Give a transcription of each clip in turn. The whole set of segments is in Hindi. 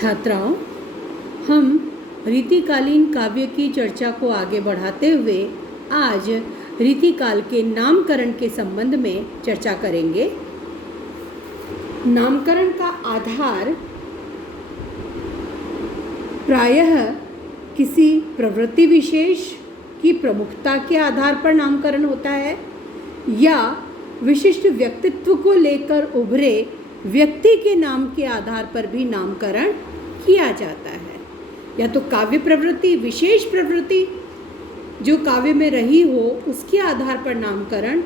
छात्राओं, हम रीतिकालीन काव्य की चर्चा को आगे बढ़ाते हुए आज रीतिकाल के नामकरण के संबंध में चर्चा करेंगे। नामकरण का आधार प्रायः किसी प्रवृत्ति विशेष की प्रमुखता के आधार पर नामकरण होता है या विशिष्ट व्यक्तित्व को लेकर उभरे व्यक्ति के नाम के आधार पर भी नामकरण किया जाता है। या तो काव्य प्रवृत्ति, विशेष प्रवृत्ति जो काव्य में रही हो उसके आधार पर नामकरण,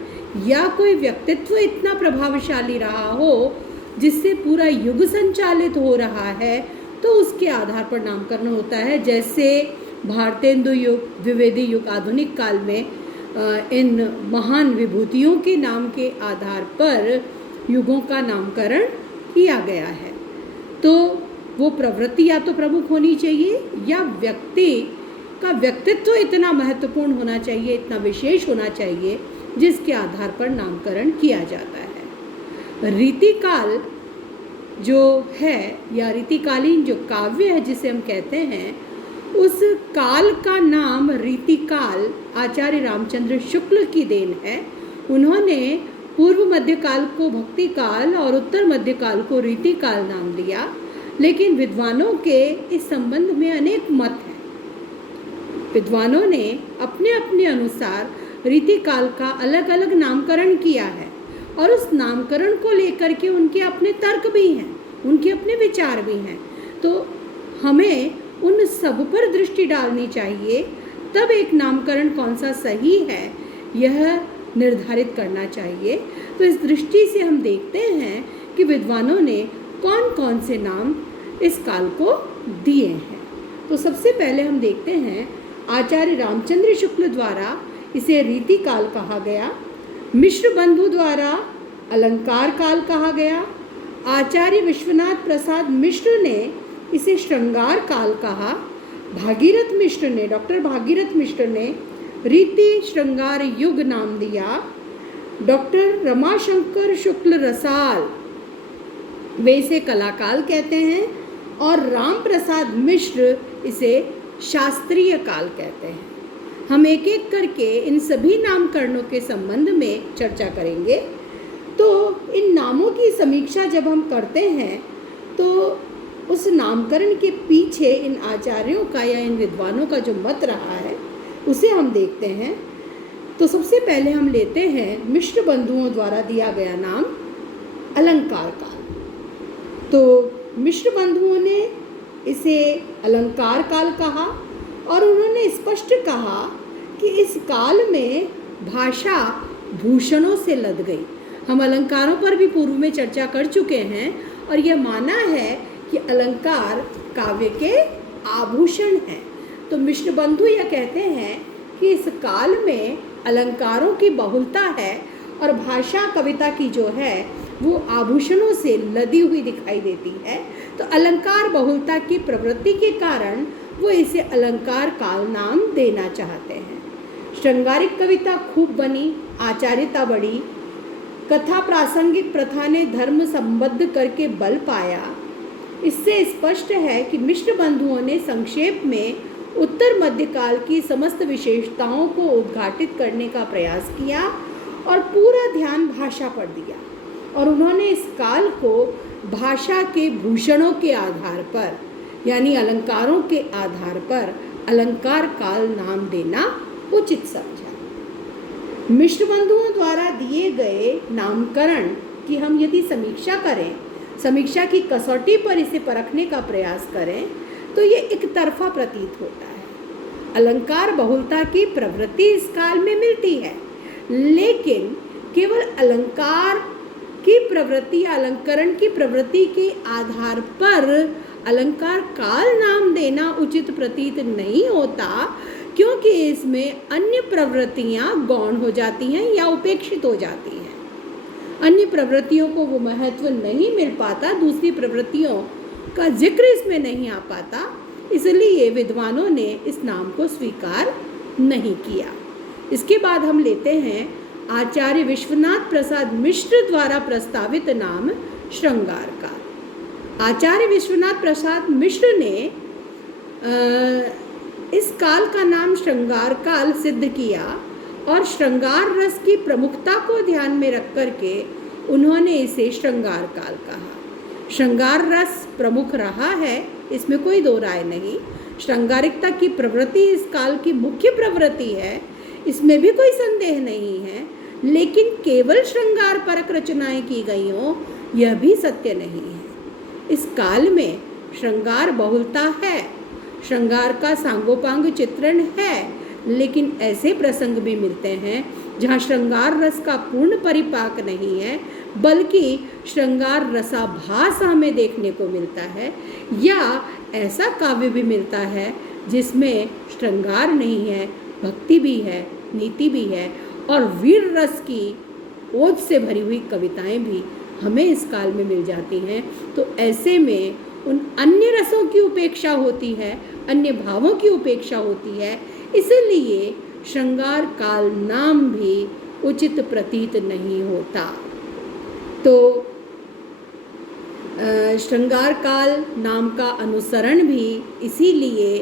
या कोई व्यक्तित्व इतना प्रभावशाली रहा हो जिससे पूरा युग संचालित हो रहा है तो उसके आधार पर नामकरण होता है। जैसे भारतेंदु युग, द्विवेदी युग, आधुनिक काल में इन महान विभूतियों के नाम के आधार पर युगों का नामकरण किया गया है। तो वो प्रवृत्ति या तो प्रमुख होनी चाहिए या व्यक्ति का व्यक्तित्व इतना महत्वपूर्ण होना चाहिए, इतना विशेष होना चाहिए जिसके आधार पर नामकरण किया जाता है। रीतिकाल जो है या रीतिकालीन जो काव्य है जिसे हम कहते हैं, उस काल का नाम रीतिकाल आचार्य रामचंद्र शुक्ल की देन है। उन्होंने पूर्व मध्यकाल को भक्ति काल और उत्तर मध्यकाल को रीतिकाल नाम दिया, लेकिन विद्वानों के इस संबंध में अनेक मत हैं। विद्वानों ने अपने अपने अनुसार रीतिकाल का अलग अलग नामकरण किया है और उस नामकरण को लेकर के उनके अपने तर्क भी हैं, उनके अपने विचार भी हैं। तो हमें उन सब पर दृष्टि डालनी चाहिए, तब एक नामकरण कौन सा सही है यह निर्धारित करना चाहिए। तो इस दृष्टि से हम देखते हैं कि विद्वानों ने कौन कौन से नाम इस काल को दिए हैं। तो सबसे पहले हम देखते हैं आचार्य रामचंद्र शुक्ल द्वारा इसे रीतिकाल कहा गया, मिश्र बंधु द्वारा अलंकार काल कहा गया, आचार्य विश्वनाथ प्रसाद मिश्र ने इसे श्रृंगार काल कहा, भागीरथ मिश्र ने, डॉक्टर भागीरथ मिश्र ने रीति श्रृंगार युग नाम दिया, डॉक्टर रमाशंकर शुक्ल रसाल वे इसे कलाकाल कहते हैं और राम प्रसाद मिश्र इसे शास्त्रीय काल कहते हैं। हम एक एक करके इन सभी नामकरणों के संबंध में चर्चा करेंगे। तो इन नामों की समीक्षा जब हम करते हैं तो उस नामकरण के पीछे इन आचार्यों का या इन विद्वानों का जो मत रहा है उसे हम देखते हैं। तो सबसे पहले हम लेते हैं मिश्र बंधुओं द्वारा दिया गया नाम अलंकार काल। तो मिश्र बंधुओं ने इसे अलंकार काल कहा और उन्होंने स्पष्ट कहा कि इस काल में भाषा भूषणों से लद गई। हम अलंकारों पर भी पूर्व में चर्चा कर चुके हैं और यह माना है कि अलंकार काव्य के आभूषण हैं। तो मिश्र बंधु यह कहते हैं कि इस काल में अलंकारों की बहुलता है और भाषा कविता की जो है वो आभूषणों से लदी हुई दिखाई देती है। तो अलंकार बहुलता की प्रवृत्ति के कारण वो इसे अलंकार काल नाम देना चाहते हैं। श्रृंगारिक कविता खूब बनी, आचार्यता बढ़ी, कथा प्रासंगिक प्रथा ने धर्म संबद्ध करके बल पाया। इससे स्पष्ट है कि मिश्र बंधुओं ने संक्षेप में उत्तर मध्यकाल की समस्त विशेषताओं को उद्घाटित करने का प्रयास किया और पूरा ध्यान भाषा पर दिया और उन्होंने इस काल को भाषा के भूषणों के आधार पर यानी अलंकारों के आधार पर अलंकार काल नाम देना उचित समझा। मिश्र बंधुओं द्वारा दिए गए नामकरण की हम यदि समीक्षा करें, समीक्षा की कसौटी पर इसे परखने का प्रयास करें तो ये एक तरफा प्रतीत होता है। अलंकार बहुलता की प्रवृत्ति इस काल में मिलती है, लेकिन केवल अलंकार की प्रवृत्ति या अलंकरण की प्रवृत्ति के आधार पर अलंकार काल नाम देना उचित प्रतीत नहीं होता, क्योंकि इसमें अन्य प्रवृत्तियां गौण हो जाती हैं या उपेक्षित हो जाती हैं। अन्य प्रवृत्तियों को वो महत्व नहीं मिल पाता, दूसरी प्रवृत्तियों का जिक्र इसमें नहीं आ पाता, इसलिए विद्वानों ने इस नाम को स्वीकार नहीं किया। इसके बाद हम लेते हैं आचार्य विश्वनाथ प्रसाद मिश्र द्वारा प्रस्तावित नाम श्रृंगार काल। आचार्य विश्वनाथ प्रसाद मिश्र ने इस काल का नाम श्रृंगार काल सिद्ध किया और श्रृंगार रस की प्रमुखता को ध्यान में रख करके उन्होंने इसे श्रृंगार काल कहा। श्रृंगार रस प्रमुख रहा है, इसमें कोई दो राय नहीं। श्रृंगारिकता की प्रवृत्ति इस काल की मुख्य प्रवृत्ति है, इसमें भी कोई संदेह नहीं है, लेकिन केवल श्रृंगार परक रचनाएं की गई हों यह भी सत्य नहीं है। इस काल में श्रृंगार बहुलता है, श्रृंगार का सांगोपांग चित्रण है, लेकिन ऐसे प्रसंग भी मिलते हैं जहाँ श्रृंगार रस का पूर्ण परिपाक नहीं है, बल्कि श्रृंगार रसाभास हमें देखने को मिलता है, या ऐसा काव्य भी मिलता है जिसमें श्रृंगार नहीं है, भक्ति भी है, नीति भी है और वीर रस की ओज से भरी हुई कविताएं भी हमें इस काल में मिल जाती हैं। तो ऐसे में उन अन्य रसों की उपेक्षा होती है, अन्य भावों की उपेक्षा होती है, इसलिए श्रृंगार काल नाम भी उचित प्रतीत नहीं होता। तो श्रृंगार काल नाम का अनुसरण भी इसीलिए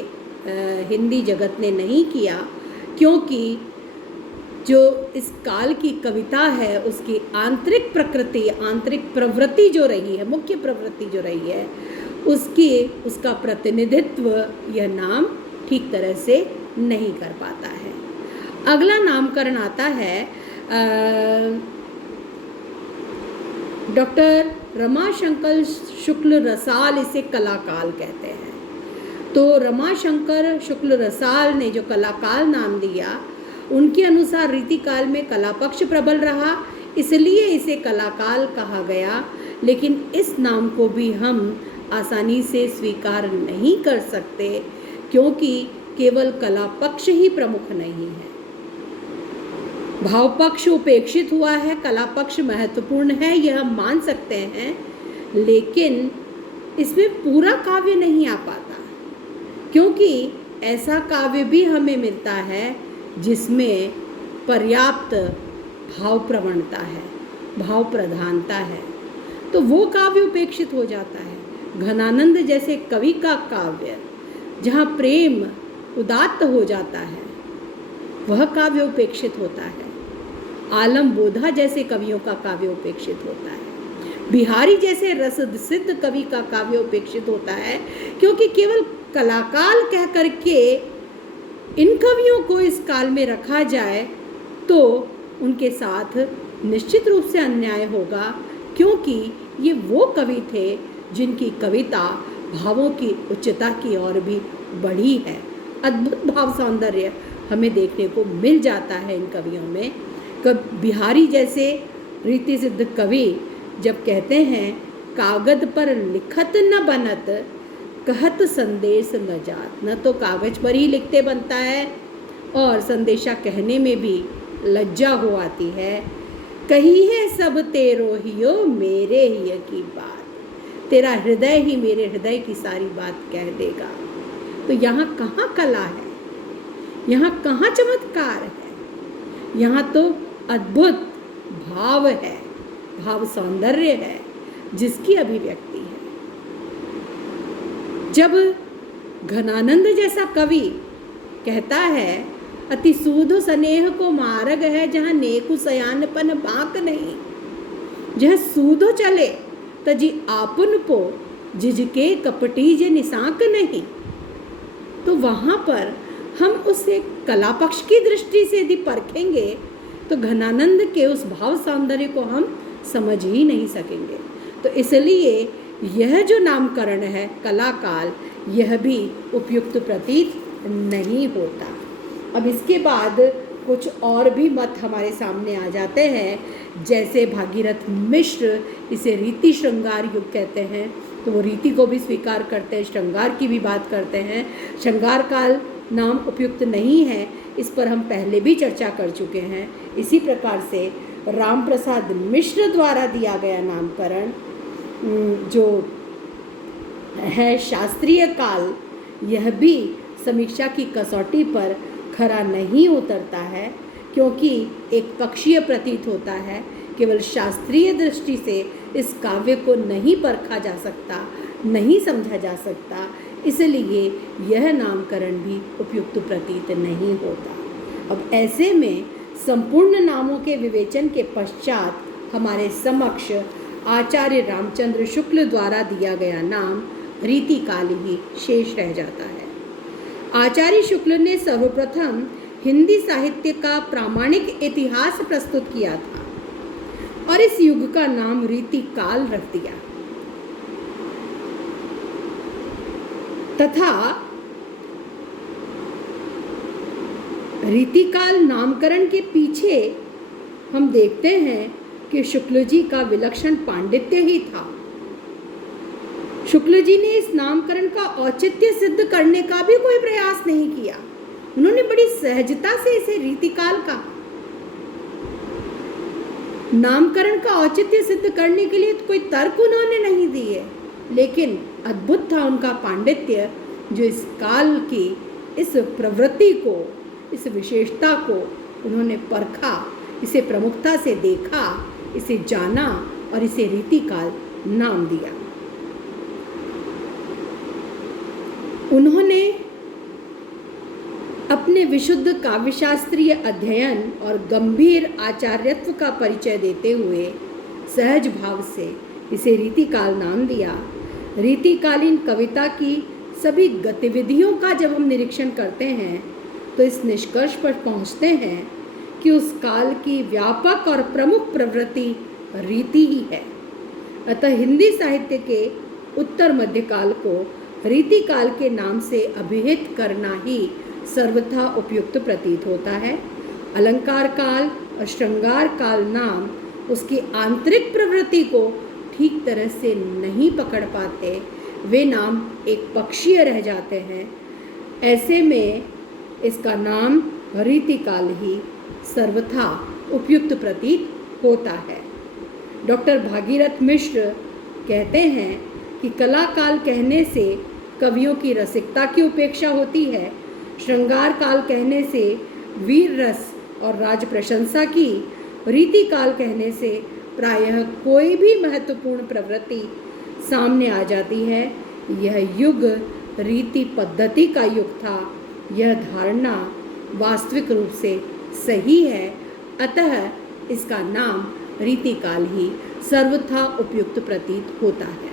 हिंदी जगत ने नहीं किया, क्योंकि जो इस काल की कविता है उसकी आंतरिक प्रकृति, आंतरिक प्रवृत्ति जो रही है, मुख्य प्रवृत्ति जो रही है, उसका प्रतिनिधित्व यह नाम ठीक तरह से नहीं कर पाता है। अगला नामकरण आता है डॉक्टर रमाशंकर शुक्ल रसाल, इसे कलाकाल कहते हैं। तो रमाशंकर शुक्ल रसाल ने जो कलाकाल नाम दिया, उनके अनुसार रीतिकाल में कलापक्ष प्रबल रहा, इसलिए इसे कलाकाल कहा गया। लेकिन इस नाम को भी हम आसानी से स्वीकार नहीं कर सकते, क्योंकि केवल कलापक्ष ही प्रमुख नहीं है। भावपक्ष उपेक्षित हुआ है, कलापक्ष महत्वपूर्ण है, यह हम मान सकते हैं, लेकिन इसमें पूरा काव्य नहीं आ पाता, क्योंकि ऐसा काव्य भी हमें मिलता है जिसमें पर्याप्त भाव प्रवणता है, भाव प्रधानता है, तो वो काव्य उपेक्षित हो जाता है। घनानंद जैसे कवि का काव्य जहाँ प्रेम उदात्त हो जाता है, वह काव्य उपेक्षित होता है। आलम बोधा जैसे कवियों का काव्य उपेक्षित होता है। बिहारी जैसे रसद सिद्ध कवि का काव्य उपेक्षित होता है, क्योंकि केवल कलाकाल कह करके इन कवियों को इस काल में रखा जाए तो उनके साथ निश्चित रूप से अन्याय होगा, क्योंकि ये वो कवि थे जिनकी कविता भावों की उच्चता की ओर भी बढ़ी है। अद्भुत भाव सौंदर्य हमें देखने को मिल जाता है इन कवियों में। बिहारी जैसे रीति सिद्ध कवि जब कहते हैं कागज पर लिखत न बनत, कहत संदेश न जात, न तो कागज पर ही लिखते बनता है और संदेशा कहने में भी लज्जा हो आती है। कही है सब तेरो हियो मेरे ही की बात, तेरा हृदय ही मेरे हृदय की सारी बात कह देगा। तो यहाँ कहाँ कला है, यहाँ कहाँ चमत्कार है, यहाँ तो अद्भुत भाव है, भाव सौंदर्य है जिसकी अभिव्यक्ति है। जब घनानंद जैसा कवि कहता है अति सूध स्नेह को मार्ग है, जहाँ नेकु सयानपन बाक नहीं, जह सूधो चले तजी आपुन पो, जिजके कपटी जे निसाक नहीं। तो वहाँ पर हम उसे कला पक्ष की दृष्टि से यदि परखेंगे तो घनानंद के उस भाव सौंदर्य को हम समझ ही नहीं सकेंगे। तो इसलिए यह जो नामकरण है कलाकाल, यह भी उपयुक्त प्रतीत नहीं होता। अब इसके बाद कुछ और भी मत हमारे सामने आ जाते हैं, जैसे भागीरथ मिश्र इसे रीति श्रृंगार युग कहते हैं, तो वो रीति को भी स्वीकार करते हैं, श्रृंगार की भी बात करते हैं। श्रृंगार काल नाम उपयुक्त नहीं है, इस पर हम पहले भी चर्चा कर चुके हैं। इसी प्रकार से राम प्रसाद मिश्र द्वारा दिया गया नामकरण जो है शास्त्रीय काल, यह भी समीक्षा की कसौटी पर खरा नहीं उतरता है, क्योंकि एक पक्षीय प्रतीत होता है। केवल शास्त्रीय दृष्टि से इस काव्य को नहीं परखा जा सकता, नहीं समझा जा सकता, इसलिए यह नामकरण भी उपयुक्त प्रतीत नहीं होता। अब ऐसे में संपूर्ण नामों के विवेचन के पश्चात हमारे समक्ष आचार्य रामचंद्र शुक्ल द्वारा दिया गया नाम रीतिकाल ही शेष रह जाता है। आचार्य शुक्ल ने सर्वप्रथम हिंदी साहित्य का प्रामाणिक इतिहास प्रस्तुत किया था और इस युग का नाम रीतिकाल रख दिया तथा रीतिकाल नामकरण के पीछे हम देखते हैं कि शुक्ल जी का विलक्षण पांडित्य ही था। शुक्ल जी ने इस नामकरण का औचित्य सिद्ध करने का भी कोई प्रयास नहीं किया। उन्होंने बड़ी सहजता से इसे रीतिकाल कहा। नामकरण का औचित्य सिद्ध करने के लिए कोई तर्क उन्होंने नहीं दिए, लेकिन अद्भुत था उनका पांडित्य, जो इस काल की इस प्रवृत्ति को, इस विशेषता को उन्होंने परखा, इसे प्रमुखता से देखा, इसे जाना और इसे रीतिकाल नाम दिया। उन्होंने अपने विशुद्ध काव्यशास्त्रीय अध्ययन और गंभीर आचार्यत्व का परिचय देते हुए सहज भाव से इसे रीतिकाल नाम दिया। रीतिकालीन कविता की सभी गतिविधियों का जब हम निरीक्षण करते हैं तो इस निष्कर्ष पर पहुंचते हैं कि उस काल की व्यापक और प्रमुख प्रवृत्ति रीति ही है। अतः हिंदी साहित्य के उत्तर मध्यकाल को रीतिकाल के नाम से अभिहित करना ही सर्वथा उपयुक्त प्रतीत होता है। अलंकार काल और श्रृंगार काल नाम उसकी आंतरिक प्रवृत्ति को ठीक तरह से नहीं पकड़ पाते, वे नाम एक पक्षीय रह जाते हैं। ऐसे में इसका नाम रीतिकाल ही सर्वथा उपयुक्त प्रतीत होता है। डॉक्टर भागीरथ मिश्र कहते हैं कि कला काल कहने से कवियों की रसिकता की उपेक्षा होती है, श्रृंगार काल कहने से वीर रस और राज प्रशंसा की, रीतिकाल कहने से प्रायः कोई भी महत्वपूर्ण प्रवृत्ति सामने आ जाती है। यह युग रीति पद्धति का युग था। यह धारणा वास्तविक रूप से सही है, अतः इसका नाम रीतिकाल ही सर्वथा उपयुक्त प्रतीत होता है।